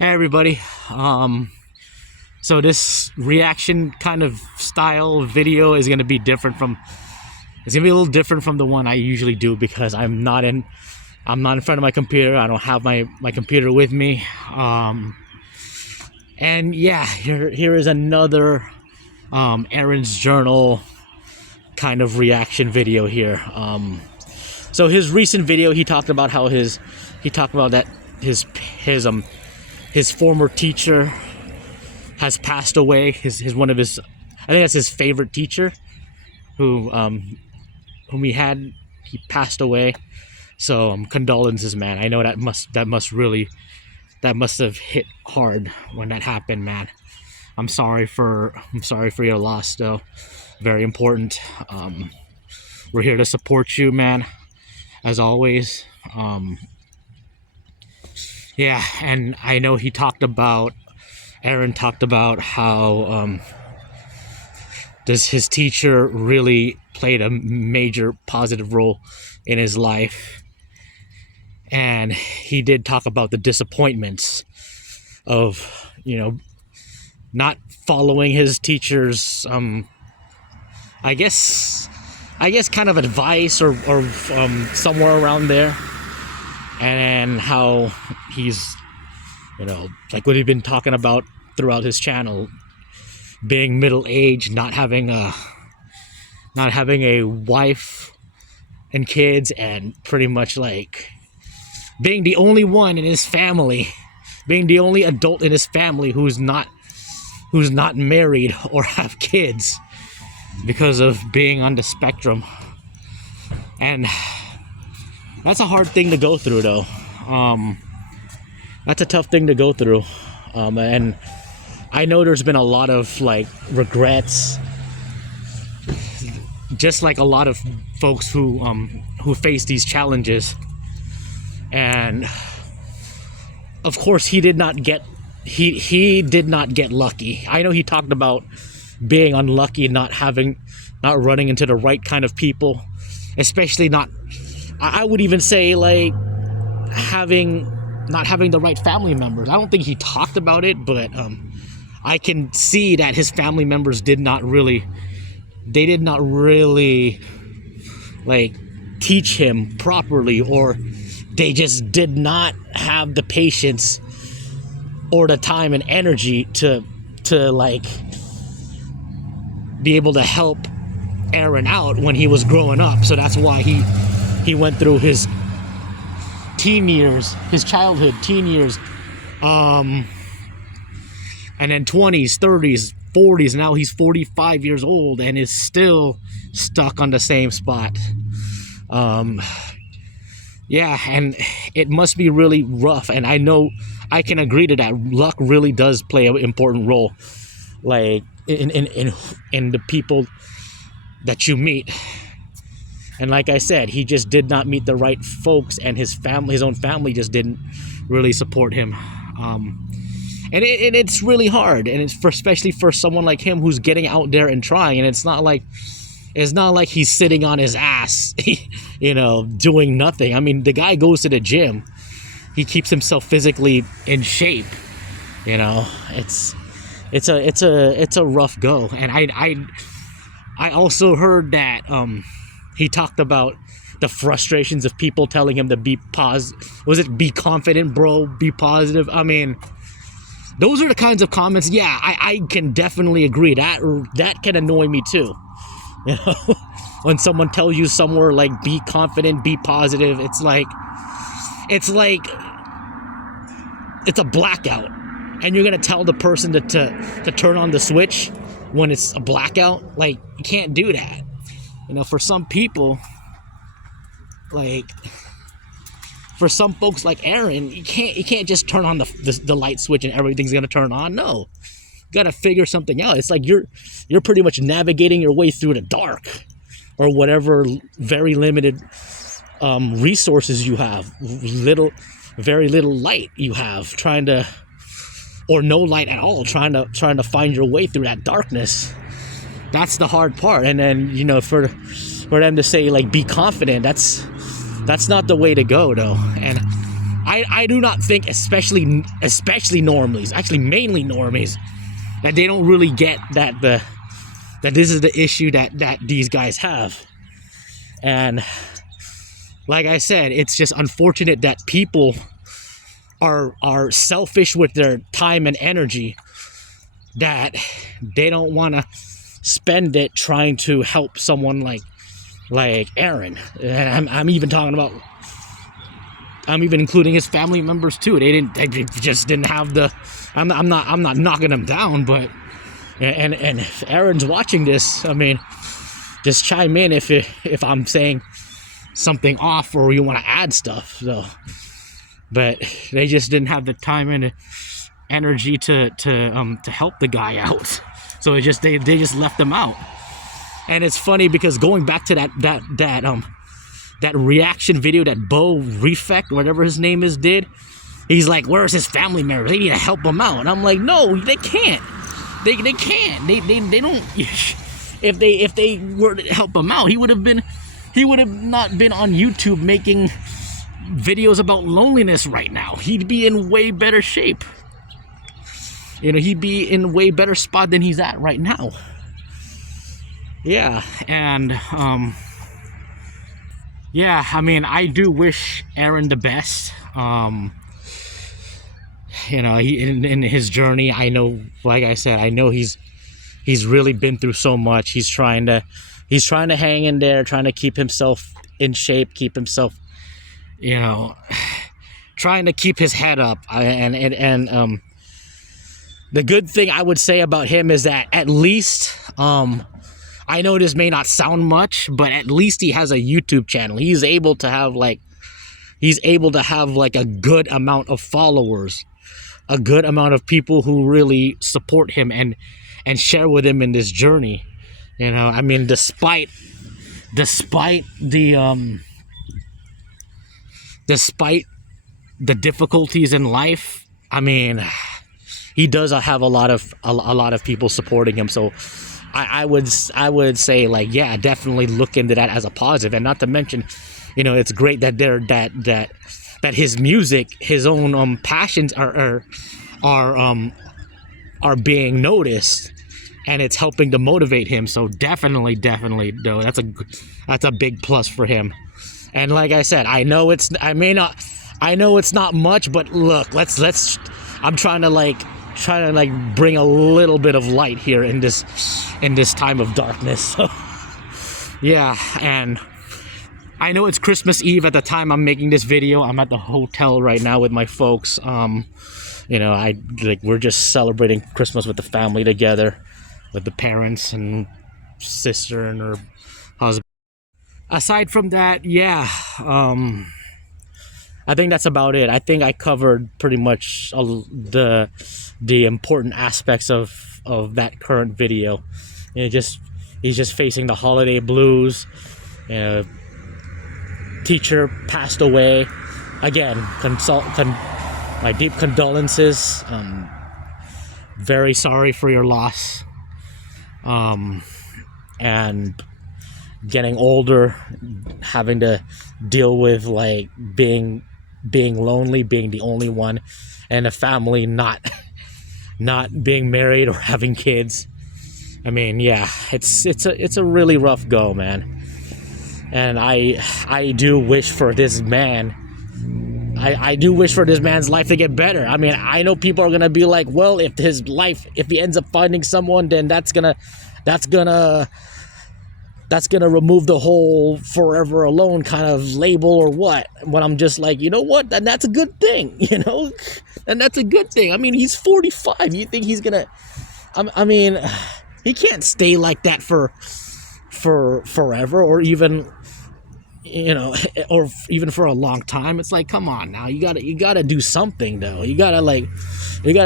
Hey everybody. So this reaction kind of style video is gonna be different from. It's gonna be a little different from the one I usually do because I'm not in front of my computer. I don't have my computer with me. And yeah, here is another Aaron's Journal kind of reaction video here. So his recent video, he talked about that his former teacher has passed away. His one of his, I think that's his favorite teacher, whom he had, he passed away. So condolences, man. I know that must have hit hard when that happened, man. I'm sorry for your loss, though. Very important. We're here to support you, man, as always. Yeah, and I know Aaron talked about how his teacher really played a major positive role in his life. And he did talk about the disappointments of, not following his teacher's, I guess kind of advice or somewhere around there. And how he's, like what he's been talking about throughout his channel, being middle-aged, not having a wife and kids, and pretty much like being the only one in his family, being the only adult in his family who's not married or have kids because of being on the spectrum. And that's a hard thing to go through, though. That's a tough thing to go through. And I know there's been a lot of like regrets, just like a lot of folks who face these challenges. And of course, he did not get lucky. I know he talked about being unlucky, not running into the right kind of people, especially I would even say like not having the right family members. I don't think he talked about it, but I can see that his family members did not really like teach him properly, or they just did not have the patience or the time and energy to like be able to help Aaron out when he was growing up. So that's why he went through his teen years, his childhood, teen years, and then 20s, 30s, 40s. Now he's 45 years old and is still stuck on the same spot. Yeah, and it must be really rough. And I know I can agree to that. Luck really does play an important role, like in the people that you meet. And like I said, he just did not meet the right folks, and his own family just didn't really support him. And it's really hard, and especially for someone like him who's getting out there and trying. And it's not like he's sitting on his ass, doing nothing. I mean, the guy goes to the gym. He keeps himself physically in shape. It's a rough go. And I also heard that he talked about the frustrations of people telling him to be be confident, bro, be positive. I mean, those are the kinds of comments, yeah, I can definitely agree. That can annoy me too. When someone tells you somewhere like be confident, be positive, it's like it's a blackout. And you're gonna tell the person to turn on the switch when it's a blackout? Like, you can't do that. For some people, like for some folks like Aaron, you can't just turn on the light switch and everything's gonna turn on. No, you gotta figure something out. It's like you're pretty much navigating your way through the dark, or whatever very limited resources you have, very little light you have, or no light at all, trying to find your way through that darkness. That's the hard part. And then for them to say like be confident, that's not the way to go, though. And I do not think, especially normies, actually mainly normies, that they don't really get that this is the issue that these guys have. And like I said, it's just unfortunate that people are selfish with their time and energy, that they don't want to spend it trying to help someone like Aaron. And I'm even talking about, I'm even including his family members too. They just didn't have the. I'm not knocking them down, but and if Aaron's watching this, I mean, just chime in if I'm saying something off or you want to add stuff. So, but they just didn't have the time and energy to help the guy out. So they just left him out. And it's funny because going back to that reaction video that Bo Refect, whatever his name is, did, he's like, where's his family members? They need to help him out. And I'm like, no, they can't. They can't. They don't. If they were to help him out, he would have not been on YouTube making videos about loneliness right now. He'd be in way better shape. You know, he'd be in a way better spot than he's at right now. Yeah, and yeah, I mean, I do wish Aaron the best. You know, in his journey, I know, like I said, I know he's really been through so much. He's trying to hang in there, trying to keep himself in shape, keep himself, you know, trying to keep his head up. And the good thing I would say about him is that at least, I know this may not sound much, but at least he has a YouTube channel. He's able to have like a good amount of followers, a good amount of people who really support him and share with him in this journey. You know, I mean, despite the difficulties in life, I mean, he does have a lot of people supporting him. So I would say, like, yeah, definitely look into that as a positive. And not to mention, you know, it's great that that his music, his own passions are being noticed, and it's helping to motivate him. So definitely though, that's a big plus for him. And like I said, I know it's not much, but look, let's I'm trying to bring a little bit of light here in this time of darkness. So yeah, and I know it's Christmas Eve at the time I'm making this video. I'm at the hotel right now with my folks. You know, we're just celebrating Christmas with the family together, with the parents and sister and her husband. Aside from that, yeah, I think that's about it. I think I covered pretty much the important aspects of that current video. You know, he's just facing the holiday blues. You know, teacher passed away. Again, my deep condolences. Very sorry for your loss. And getting older, having to deal with like being lonely, being the only one, and a family not being married or having kids. I mean, yeah, it's a really rough go, man. And I do wish for this man. I do wish for this man's life to get better. I mean, I know people are gonna be like, well, if he ends up finding someone, then that's gonna remove the whole forever alone kind of label or what. But I'm just like, you know what? And that's a good thing, you know? And that's a good thing. I mean, he's 45. You think he's gonna... I mean, he can't stay like that for forever, or even, you know, or even for a long time. It's like, come on now. You gotta do something, though. You gotta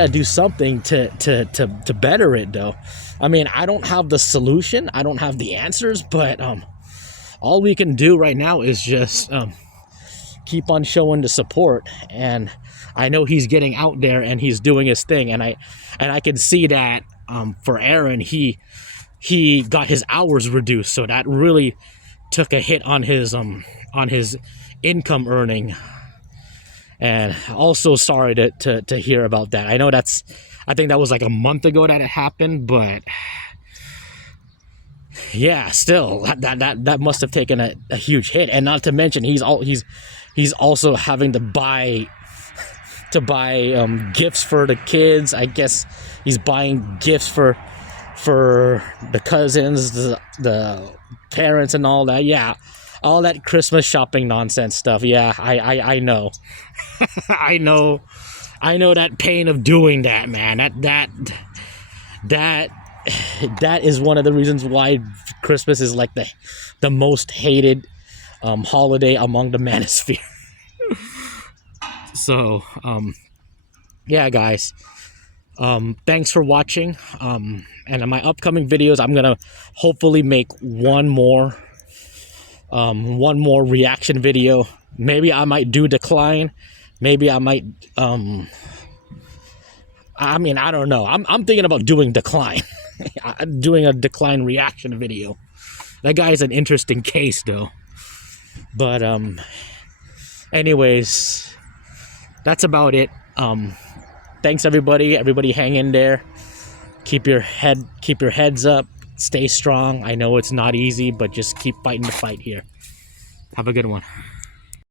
do something to better it, though. I mean, I don't have the solution. I don't have the answers, but all we can do right now is just keep on showing the support. And I know he's getting out there and he's doing his thing. And I can see that for Aaron, he got his hours reduced, so that really took a hit on his income earning. And also sorry to hear about that. I know I think that was like a month ago that it happened, but yeah, still that must have taken a huge hit. And not to mention he's also having to buy gifts for the kids. I guess he's buying gifts for the cousins, the parents, and all that. Yeah, all that Christmas shopping nonsense stuff. Yeah, I know. I know that pain of doing that, man. That is one of the reasons why Christmas is like the most hated holiday among the manosphere. So yeah, guys, thanks for watching. And in my upcoming videos, I'm gonna hopefully make one more reaction video. Maybe I might do Decline. Maybe I might I mean, I don't know. I'm thinking about doing Decline. Doing a Decline reaction video. That guy's an interesting case though. But anyways, that's about it. Thanks everybody. Everybody hang in there. Keep your heads up. Stay strong. I know it's not easy, but just keep fighting the fight here. Have a good one.